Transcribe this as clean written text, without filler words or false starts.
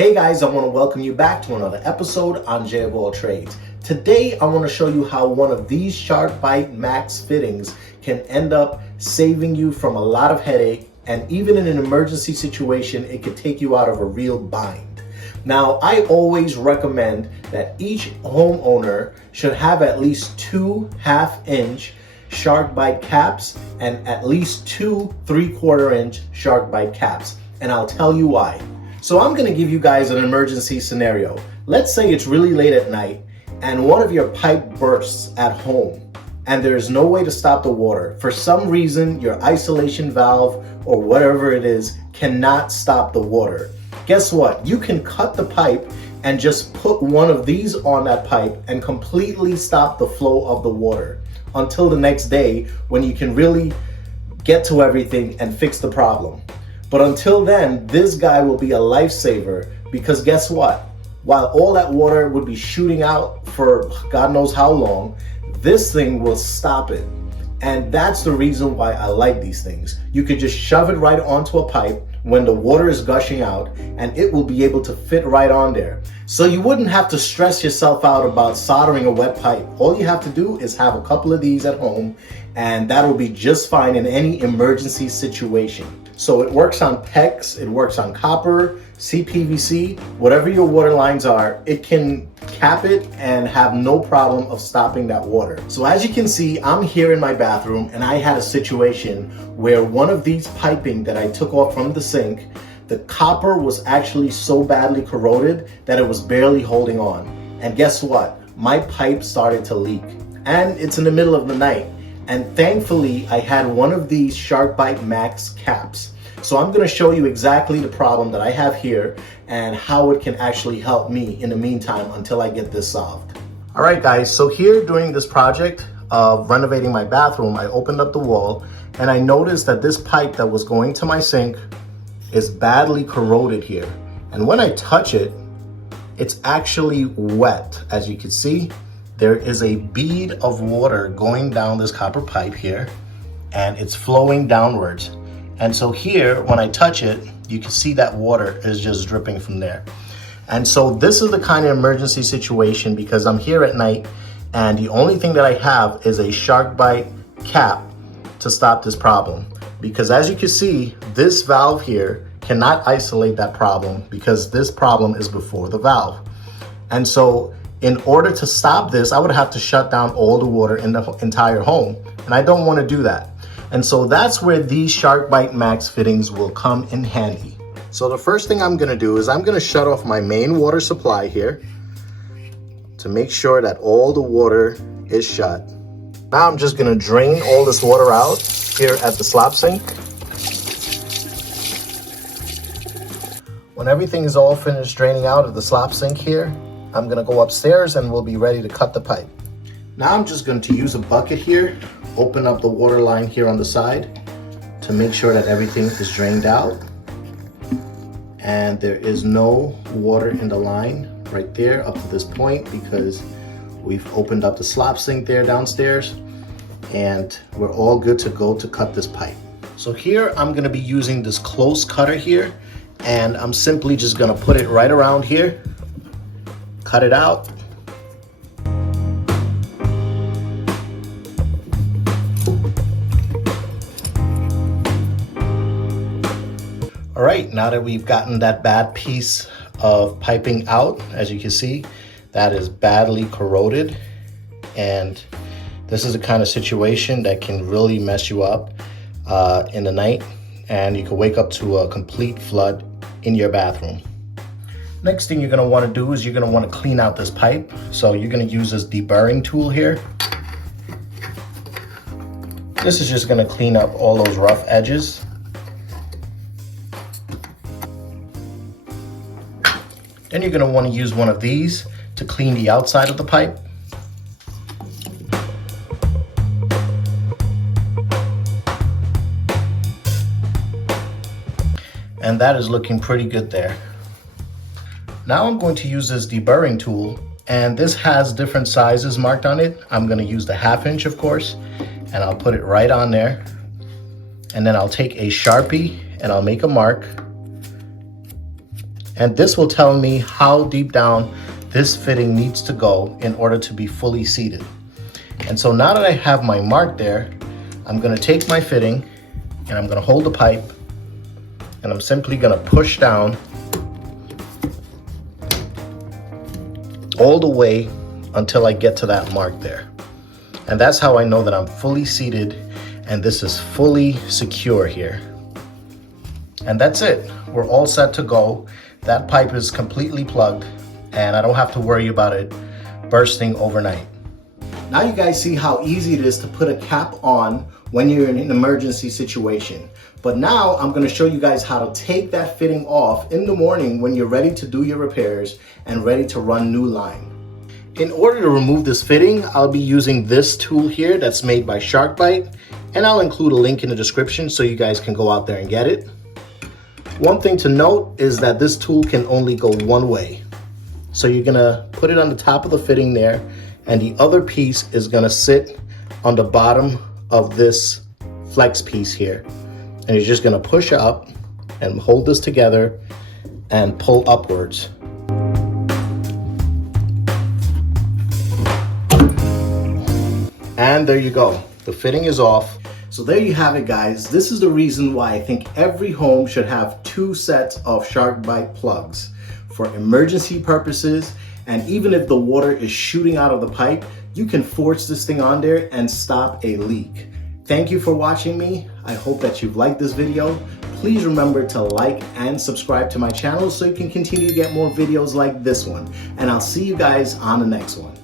Hey guys, I want to welcome you back to another episode on J of All Trades. Today I want to show you how one of these Sharkbite Max fittings can end up saving you from a lot of headache, and even in an emergency situation it could take you out of a real bind. Now, I always recommend that each homeowner should have at least 2 1/2-inch Sharkbite caps and at least 2 3/4-inch Sharkbite caps, and I'll tell you why. So I'm gonna give you guys an emergency scenario. Let's say it's really late at night and one of your pipe bursts at home and there's no way to stop the water. For some reason, your isolation valve or whatever it is cannot stop the water. Guess what? You can cut the pipe and just put one of these on that pipe and completely stop the flow of the water until the next day when you can really get to everything and fix the problem. But until then, this guy will be a lifesaver, because guess what? While all that water would be shooting out for God knows how long, this thing will stop it. And that's the reason why I like these things. You could just shove it right onto a pipe when the water is gushing out and it will be able to fit right on there. So you wouldn't have to stress yourself out about soldering a wet pipe. All you have to do is have a couple of these at home and that will be just fine in any emergency situation. So it works on PEX, it works on copper, CPVC, whatever your water lines are, it can cap it and have no problem of stopping that water. So as you can see, I'm here in my bathroom and I had a situation where one of these piping that I took off from the sink, the copper was actually so badly corroded that it was barely holding on. And guess what? My pipe started to leak. And it's in the middle of the night. And thankfully, I had one of these Sharkbite Max caps. So I'm gonna show you exactly the problem that I have here and how it can actually help me in the meantime until I get this solved. All right, guys, so here during this project of renovating my bathroom, I opened up the wall and I noticed that this pipe that was going to my sink is badly corroded here. And when I touch it, it's actually wet. As you can see, there is a bead of water going down this copper pipe here and it's flowing downwards. And so here, when I touch it, you can see that water is just dripping from there. And so this is the kind of emergency situation because I'm here at night and the only thing that I have is a Sharkbite cap to stop this problem. Because as you can see, this valve here cannot isolate that problem because this problem is before the valve. And so in order to stop this, I would have to shut down all the water in the entire home. And I don't want to do that. And so that's where these Sharkbite Max fittings will come in handy. So the first thing I'm gonna do is I'm gonna shut off my main water supply here to make sure that all the water is shut. Now I'm just gonna drain all this water out here at the slop sink. When everything is all finished draining out of the slop sink here, I'm gonna go upstairs and we'll be ready to cut the pipe. Now I'm just going to use a bucket here, open up the water line here on the side to make sure that everything is drained out. And there is no water in the line right there up to this point because we've opened up the slop sink there downstairs and we're all good to go to cut this pipe. So here I'm gonna be using this close cutter here and I'm simply just gonna put it right around here, cut it out. All right, now that we've gotten that bad piece of piping out, as you can see, that is badly corroded. And this is the kind of situation that can really mess you up in the night. And you can wake up to a complete flood in your bathroom. Next thing you're gonna wanna do is you're gonna wanna clean out this pipe. So you're gonna use this deburring tool here. This is just gonna clean up all those rough edges. Then you're gonna wanna use one of these to clean the outside of the pipe. And that is looking pretty good there. Now I'm going to use this deburring tool, and this has different sizes marked on it. I'm gonna use the 1/2 inch, of course, and I'll put it right on there. And then I'll take a Sharpie and I'll make a mark. And this will tell me how deep down this fitting needs to go in order to be fully seated. And so now that I have my mark there, I'm gonna take my fitting and I'm gonna hold the pipe and I'm simply gonna push down all the way until I get to that mark there. And that's how I know that I'm fully seated and this is fully secure here. And that's it. We're all set to go. That pipe is completely plugged and I don't have to worry about it bursting overnight. Now you guys see how easy it is to put a cap on when you're in an emergency situation. But now I'm gonna show you guys how to take that fitting off in the morning when you're ready to do your repairs and ready to run new line. In order to remove this fitting, I'll be using this tool here that's made by Sharkbite, and I'll include a link in the description so you guys can go out there and get it. One thing to note is that this tool can only go one way. So you're gonna put it on the top of the fitting there, and the other piece is gonna sit on the bottom of this flex piece here. And you're just gonna push up and hold this together and pull upwards. And there you go, the fitting is off. So there you have it, guys. This is the reason why I think every home should have 2 sets of Sharkbite plugs for emergency purposes. And even if the water is shooting out of the pipe, you can force this thing on there and stop a leak. Thank you for watching me. I hope that you've liked this video. Please remember to like and subscribe to my channel so you can continue to get more videos like this one. And I'll see you guys on the next one.